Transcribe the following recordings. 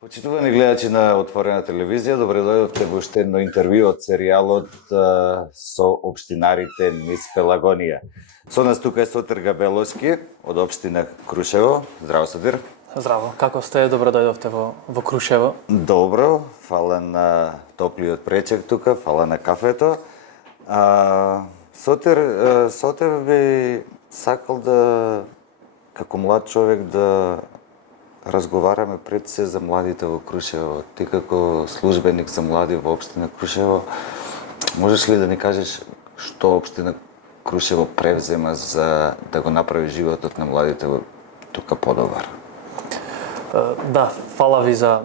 Почитувани гледачи на Отворена телевизија, добре дојдовте во уште едно интервју од серијалот со општинарите низ Пелагонија. Со нас тука е Сотир Габеловски од општина Крушево. Здраво, Сотир. Здраво, како сте? Добро дојдовте во Крушево. Добро, фала на топлиот пречек тука, фала на кафето. Сотир би сакал да, како млад човек, да разговараме пред се за младите во Крушево. Ти како службеник за млади во општина Крушево, можеш ли да ни кажеш што општина Крушево превзема за да го направи животот на младите тука подобар? Да, фала ви за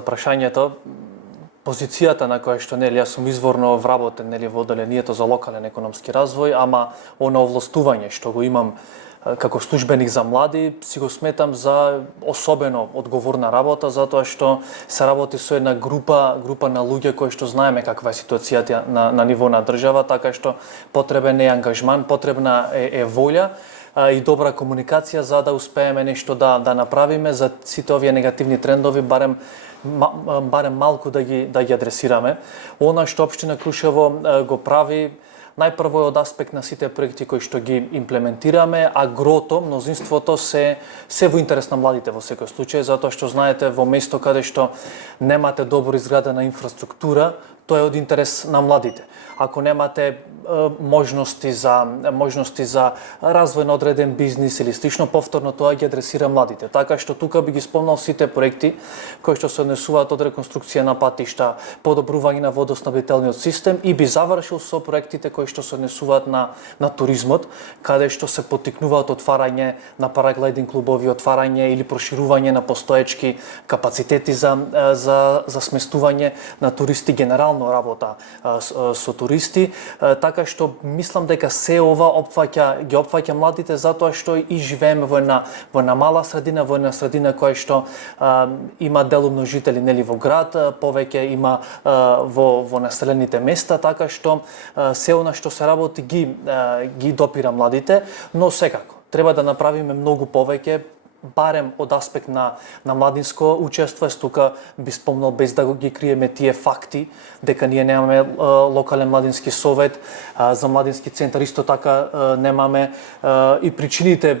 прашањето. Позицијата на која што јас сум изворно вработен во одделението за локален економски развој, ама оно овластување што го имам како службеник за млади, си го сметам за особено одговорна работа, затоа што се работи со една група на луѓе кои што знаеме каква е ситуацијата на ниво на држава, така што потребен е ангажман, потребна е волја и добра комуникација за да успееме нешто да направиме за сите овие негативни трендови, барем малку да ги адресираме. Она што општина Крушево го прави, најпрво е од аспект на сите проекти кои што ги имплементираме, а мнозинството се во интерес на младите во секој случај, затоа што знаете во место каде што немате добро изградена инфраструктура, тоа е од интерес на младите. Ако немате можности за развој на одреден бизнис или слично, повторно тоа ги адресира младите. Така што тука би ги спомнал сите проекти кои што се однесуваат од реконструкција на патишта, подобрување на водоснабдителниот систем и би завршил со проектите кои што се однесуваат на туризмот, каде што се поттикнуваат отварање на параглайдинг клубови, отварање или проширување на постоечки капацитети за сместување на туристи, генерално работа со туристи, така што мислам дека се ова ги опфаќа младите затоа што и живееме во една мала средина, во една средина која што има делумно жители во град, повеќе има во населените места, така што се она што се работи ги допира младите, но секако треба да направиме многу повеќе, барем од аспект на младинско учество. Тука би спомнал, без да ги криеме тие факти, дека ние немаме локален младински совет, за младински центар исто така немаме, и причините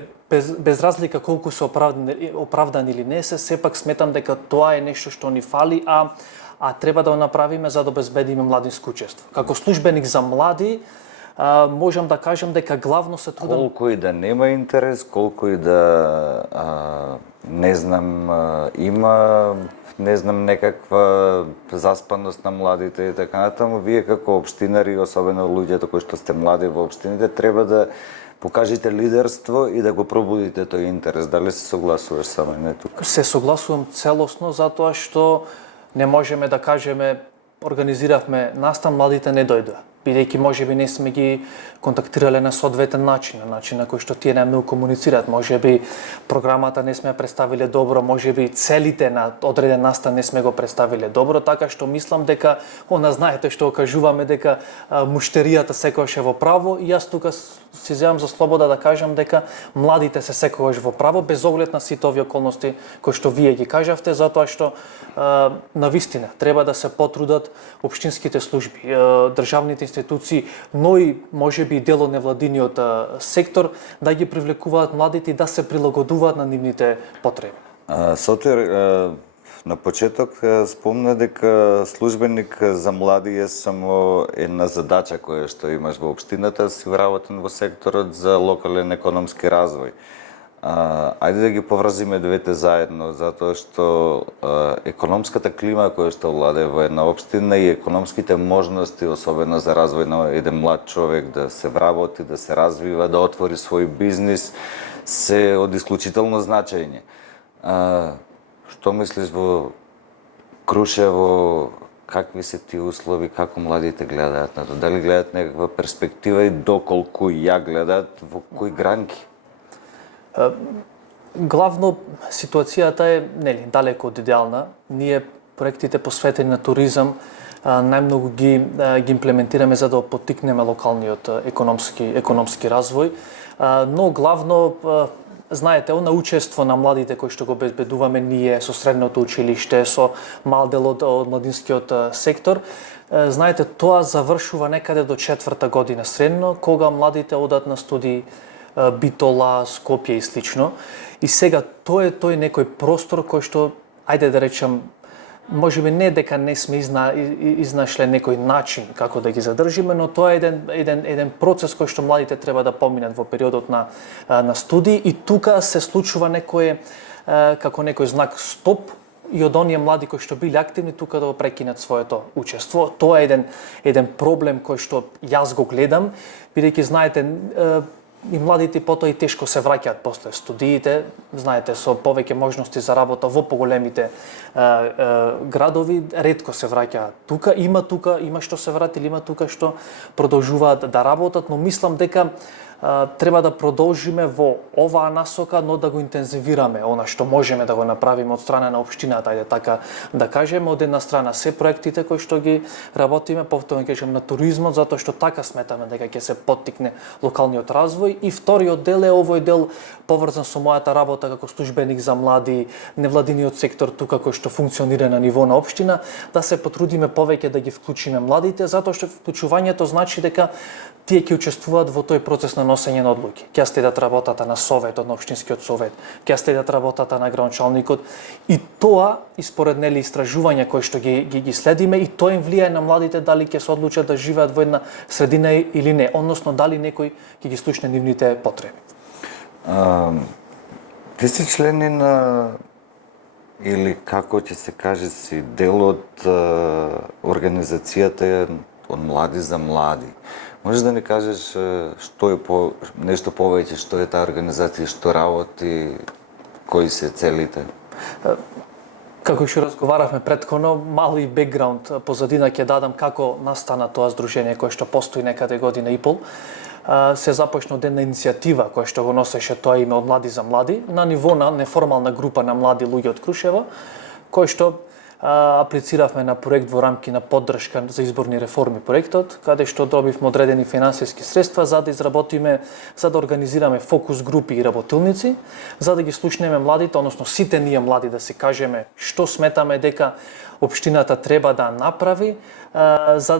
без разлика колку се оправдани или не се, сепак сметам дека тоа е нешто што ни фали, а треба да го направиме за да обезбедиме младинско учество. Како службеник за млади, можам да кажам дека главно се трудам... Колку и да нема интерес, колку и да има некаква заспаност на младите и така натаму, вие како општинари, особено луѓето кои што сте млади во општините, треба да покажете лидерство и да го пробудите тој интерес. Дали се согласуваш со мене тука? Се согласувам целосно, затоа што не можеме да кажеме организиравме настан, младите не дојдоа, бидејќи можеби не сме ги контактирале на соодветен начин на кој што тие најмногу комуницираат, можеби програмата не сме ја представиле добро, можеби целите на одреден настан не сме го представиле добро, така што мислам дека знаете што кажуваме дека муштеријата секогаш е во право, и јас тука си земам за слобода да кажам дека младите се секогаш во право, без оглед на сите овие околности кои што вие ги кажавте, затоа што навистина треба да се потрудат општинските служби, државните институции, но и можеби дел од невладиниот сектор да ги привлекуваат младите и да се прилагодуваат на нивните потреби. Сотир, на почеток спомна дека службеник за млади е само една задача која што имаш во општината, си вработен во секторот за локален економски развој. Ајде да ги поврзиме двете заедно, затоа што економската клима која што владее во една општина и економските можности, особено за развој на еден млад човек да се вработи, да се развива, да отвори свој бизнис, се од исклучително значење. Што мислиш во Крушево, какви се тие услови, како младите гледаат на тоа? Дали гледаат некаква перспектива и доколку ја гледаат, во кои гранки? Главно ситуацијата е далеко од идеална. Ние проектите посветени на туризам најмногу ги имплементираме за да поттикнеме локалниот економски развој, но главно знаете, она учество на младите кои што го обезбедуваме ние со средното училиште, со мал дел од младинскиот сектор, знаете, тоа завршува некаде до 4-та година средно, кога младите одат на студии Битола, Скопје и слично. И сега тој е некој простор кој што, ајде да речем, можеби не дека не сме изнашле некој начин како да ги задржиме, но тоа е еден процес кој што младите треба да поминат во периодот на студии и тука се случува некое како некој знак стоп и од оние млади кои што били активни тука да го прекинат своето учество. Тоа е еден проблем кој што јас го гледам, бидејќи знаете и младите потоа и тешко се враќаат после студиите, знаете, со повеќе можности за работа во поголемите градови, ретко се враќаат тука. Има што се вратили, има тука што продолжуваат да работат, но мислам дека треба да продолжиме во оваа насока, но да го интензивираме она што можеме да го направиме од страна на општината, ајде така да кажеме. Од една страна се проектите кои што ги работиме, повторно ќе кажем на туризмот, затоа што така сметаме дека ќе се поттикне локалниот развој, и вториот дел е овој дел поврзан со мојата работа како службеник за млади, невладиниот сектор тука кој што функционира на ниво на општина, да се потрудиме повеќе да ги вклучиме младите, затоа што вклучувањето значи дека тие ќе учествуваат во тој процес на носење на одлуки. Ќе следат работата на советот, на општинскиот совет, ќе следат работата на градоначалникот, и тоа и според истражувања кои што ги следиме, и тоа им влијае на младите дали ќе се одлучат да живеат во една средина или не, односно дали некој ќе ги слушне нивните потреби. Ти си члени на, или како ќе се каже, си дел од организацијата од млади за млади. Можеш да ни кажеш што е нешто повеќе, што е таа организација, што работи, кои се целите? Како што разговаравме претходно, мал и бекграунд позадина ќе дадам како настана тоа здружение кое што постои некаде година и пол. Се започна од една иницијатива која што го носеше тоа име од млади за млади, на ниво на неформална група на млади луѓе од Крушево, кој што аплициравме на проект во рамки на поддршка за изборни реформи проектот, каде што добивме одредени финансиски средства за да изработиме, за да организираме фокус групи и работилници, за да ги слушнеме младите, односно сите ние млади да се кажеме што сметаме дека општината треба да направи за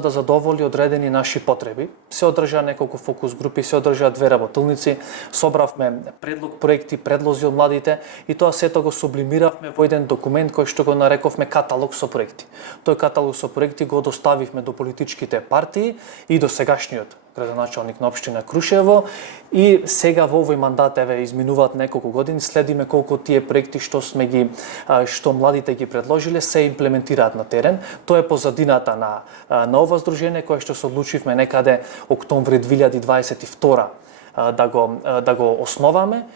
да задоволи одредени наши потреби. Се одржаа неколку фокус групи, се одржаа 2 работилници, собравме предлог проекти, предлози од младите и тоа сето го сублимиравме во еден документ кој што го нарековме каталог со проекти. Тој каталог со проекти го доставивме до политичките партии и до сегашниот градоначалник на општина Крушево, и сега во овој мандат, еве, изминуваат неколку години, следиме колку тие проекти што младите ги предложиле се имплементираат на терен. Тоа е позадината на ова здружение кое што се одлучивме некаде октомври 2022 да го основаме.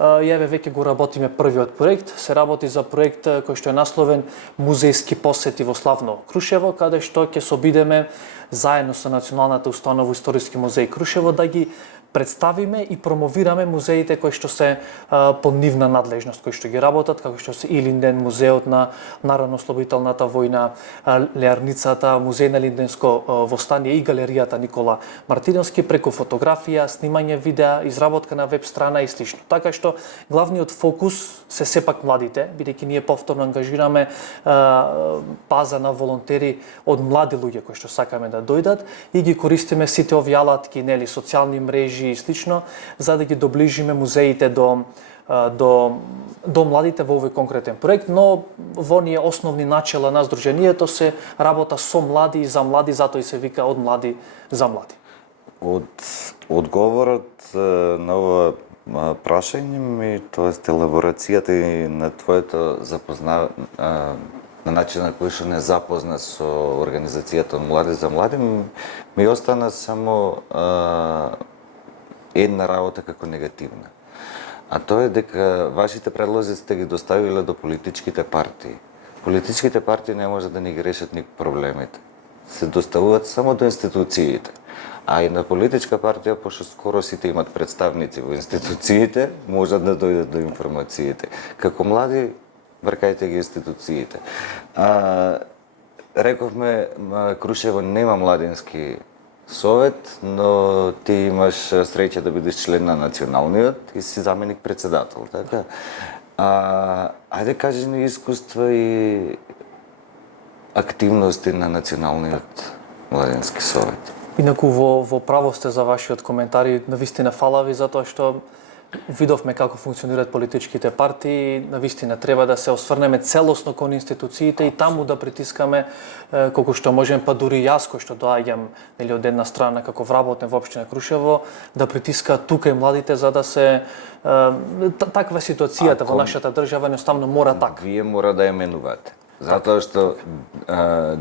Еве веќе го работиме првиот проект. Се работи за проект кој што е насловен Музејски посети во славно Крушево, каде што ќе се обидеме заедно со Националната установа Историски музеј Крушево да ги представиме и промовираме музеите кои што се под нивна надлежност, кои што ги работат, како што се Илинден, музеот на Народно-ослободителната војна, Леарницата, музеј на Линденско востание и галеријата Никола Мартиновски, преку фотографија, снимање видеа, изработка на веб страна и слично. Така што главниот фокус се сепак младите, бидејќи ние повторно ангажираме база на волонтери од млади луѓе кои што сакаме да дојдат и ги користиме сите овие алатки, социјални мрежи и слично, за да ги доближиме музеите до младите во овој конкретен проект, но во ние основни начела на здруженијето се работа со млади и за млади, затоа и се вика од млади за млади. Од одговорот на ова прашање ми, тоест елаборацијата и на твоето на начин на кој што не запозна со организацијата од млади за млади, ми остана само една работа како негативна. А тоа е дека вашите предлози сте ги доставиле до политичките партии. Политичките партии не може да ни ги решат никакви проблемите. се доставуваат само до институциите. А и на политичка партија, пошто скоро сите имат представници во институциите, можат да дојдат до информациите. Како млади, бркајте ги институциите. Рековме, Крушево нема младински совет, но ти имаш среќа да бидеш член на националниот и си заменик председател, така? Ајде кажи ни искуства и активности на националниот младински совет. Инаку во право сте за вашиот коментари, навистина фала ви затоа што видовме како функционираат политичките партии, навистина треба да се осврнеме целосно кон институциите и таму да притискаме колку што можеме, па дури јас кој што доаѓам нели од една страна како вработен во општина Крушево, да притиска тука и младите за да се таква ситуацијата во нашата држава едноставно мора така. Вие мора да ја менувате. Затоа што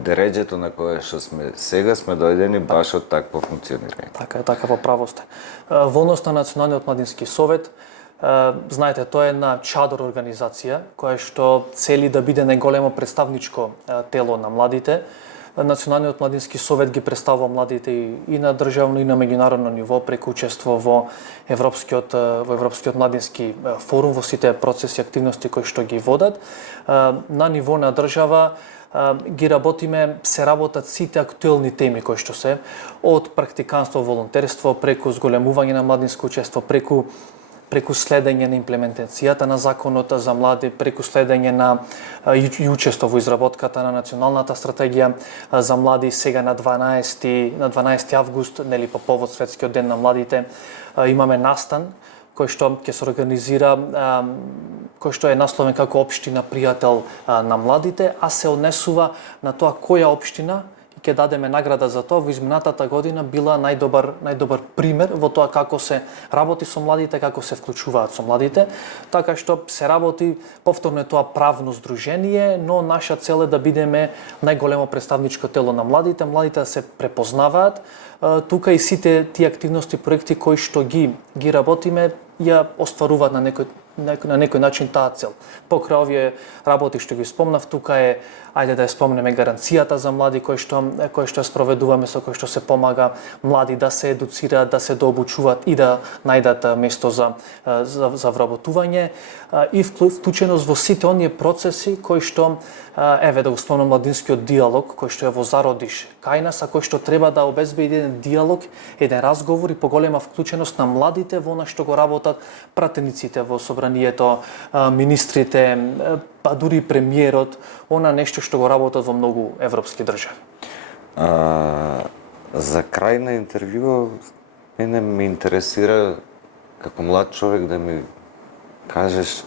дереџето на кое што сме сега сме дојдени баш од такво функционирање. Така во право сте. Во однос на Националниот младински совет, знаете, тоа е една чадор организација која што цели да биде најголемо представничко тело на младите. Националниот младински совет ги представува младите и на државно и на меѓународно ниво преку учество во Европскиот младински форум, во сите процеси и активности кои што ги водат. На ниво на држава ги работиме, се работат сите актуелни теми кои што се од практиканство, волонтерство, преку зголемување на младинско учество, преку следење на имплементацијата на законот за млади, преку следење на и учество во изработката на националната стратегија за млади сега на 12 август, нели по повод Светскиот ден на младите, имаме настан кој што ќе се организира, кој што е насловен како општина пријател на младите, а се однесува на тоа која општина и ќе дадеме награда за тоа во изминатата година била најдобар пример во тоа како се работи со младите, како се вклучуваат со младите, така што се работи, повторно е тоа правно здружение, но наша цел е да бидеме најголемо представничко тело на младите да се препознаваат. Тука и сите тие активности, проекти кои што ги работиме, ја остваруваат на некој начин таа цел. Покрај овие работи што ги спомнав, тука е, ајде да ја спомнеме, гаранцијата за млади кој што спроведуваме, со кој што се помага млади да се едуцираат, да се дообучуваат и да најдат место за вработување и вклученост во сите оние процеси кои што, еве да го спомнам, младинскиот диалог кој што е во зародиш кај нас, а кој што треба да обезбеди еден диалог, еден разговор и поголема вклученост на младите во она што го работат пратениците во собранието, министрите, па дури премиерот, она нешто што го работат во многу европски држави. За крај на интервју, мене ме интересира како млад човек да ми кажеш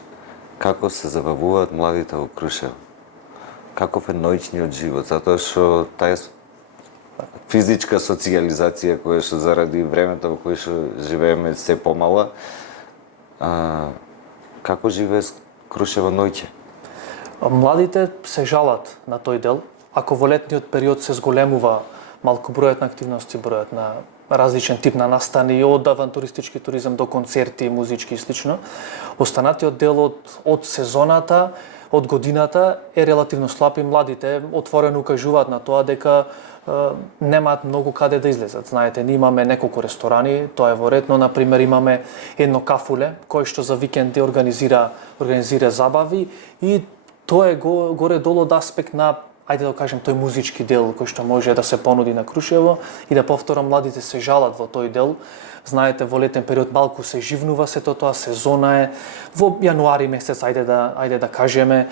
како се забавуваат младите во Крушево. Каков е ноќниот живот, затоа што таа физичка социјализација која што заради времето во кое што живееме се помала, како живее Крушево ноќе? Младите се жалат на тој дел. Ако во летниот период се зголемува малку бројот на активности, бројот на различен тип на настани, од авантуристички туризам до концерти, музички и слично, останатиот дел од сезоната, од годината е релативно слаб и младите отворено укажуваат на тоа дека немаат многу каде да излезат. Знаете, ние имаме неколку ресторани, тоа е во ред, но например имаме едно кафуле кој што за викенди организира забави и тоа е горе-долу од аспект на, ајде да кажем, тој музички дел кој што може да се понуди на Крушево и да повторам, младите се жалат во тој дел. Знаете, во летен период малку се живнува сето тоа, сезона е во јануари месец, ајде да кажеме.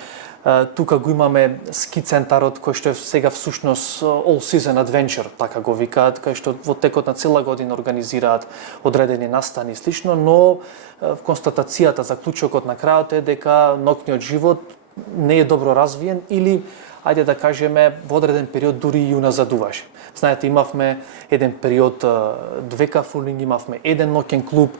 Тука го имаме ски центарот кој што е сега всушност All Season Adventure, така го викаат, кај што во текот на цела година организираат одредени настани и слично, но констатацијата, заклучокот на крајот е дека ноќниот живот не е добро развиен или, ајде да кажеме, во одреден период дури и уназадуваше. Знаете, имавме еден период две кафулинги, имавме еден ноќен клуб,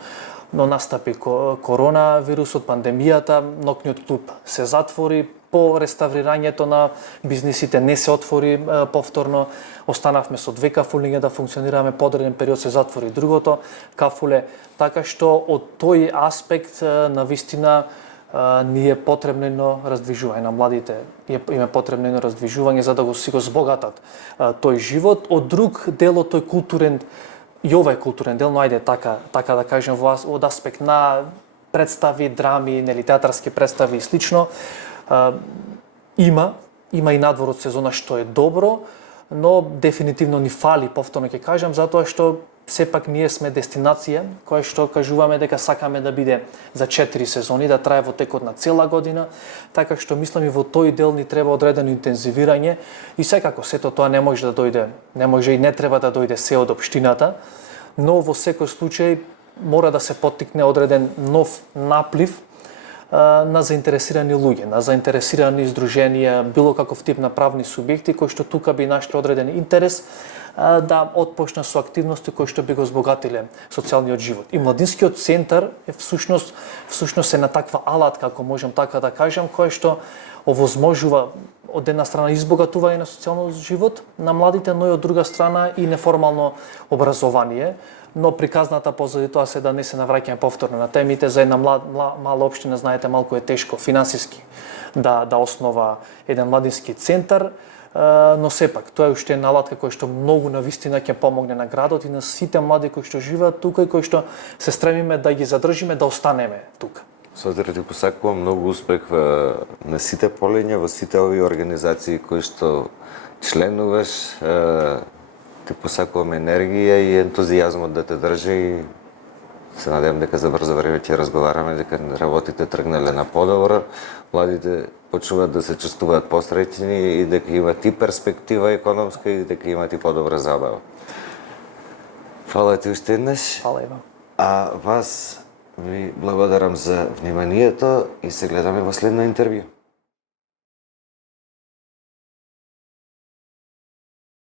но настапи коронавирусот, пандемијата, ноќниот клуб се затвори, по реставрирањето на бизнисите не се отвори повторно, останавме со две кафулинги да функционираме, по одреден период се затвори другото кафуле, така што од тој аспект на вистина ни е потребно едно раздвижување на младите. Им е потребно едно раздвижување за да си го збогатат тој живот. Од друг дел од тој културен, и ова е културен дел, но ајде така да кажем од аспект на представи, драми, нели театарски представи и слично, има и надвор од сезона што е добро, но дефинитивно ни фали, повторно ќе кажам, затоа што сепак ние сме дестинација која што кажуваме дека сакаме да биде за 4 сезони, да трае во текот на цела година, така што мислам и во тој дел ни треба одредено интензивирање и секако сето тоа не може да дојде, не може и не треба да дојде се од општината, но во секој случај мора да се поттикне одреден нов наплив на заинтересирани луѓе, на заинтересирани здруженија, било каков тип на правни субјекти кои што тука би нашли одреден интерес да отпочнат со активности кои што би го збогатиле социјалниот живот. И младинскиот центар е всушност е на таква алатка, ако можам така да кажам, која што овозможува од една страна избогатување на социјалниот живот на младите, но и од друга страна и неформално образование. Но приказната позади тоа се да не се навраќаме повторно на темите. За една мала општина, знаете, малку е тешко финансиски да основа еден младински центар, но сепак тоа е уште една алатка која што многу навистина ќе помогне на градот и на сите млади кои што живеат тука и кои што се стремиме да ги задржиме, да останеме тука. Сотира ти посакувам многу успех на сите полиња, во сите овие организации кои што членуваш. Ти посакувам енергија и ентузијазмот да те држи и се надевам дека за брзо време ќе разговараме, дека работите тргнале на подобро, младите почнуваат да се чувствуваат посреќни и дека имат и перспектива економска и дека имат и подобра забава. Фала ти уште еднаш. Фала и вам. А вас ви благодарам за вниманието и се гледаме во следно интервју.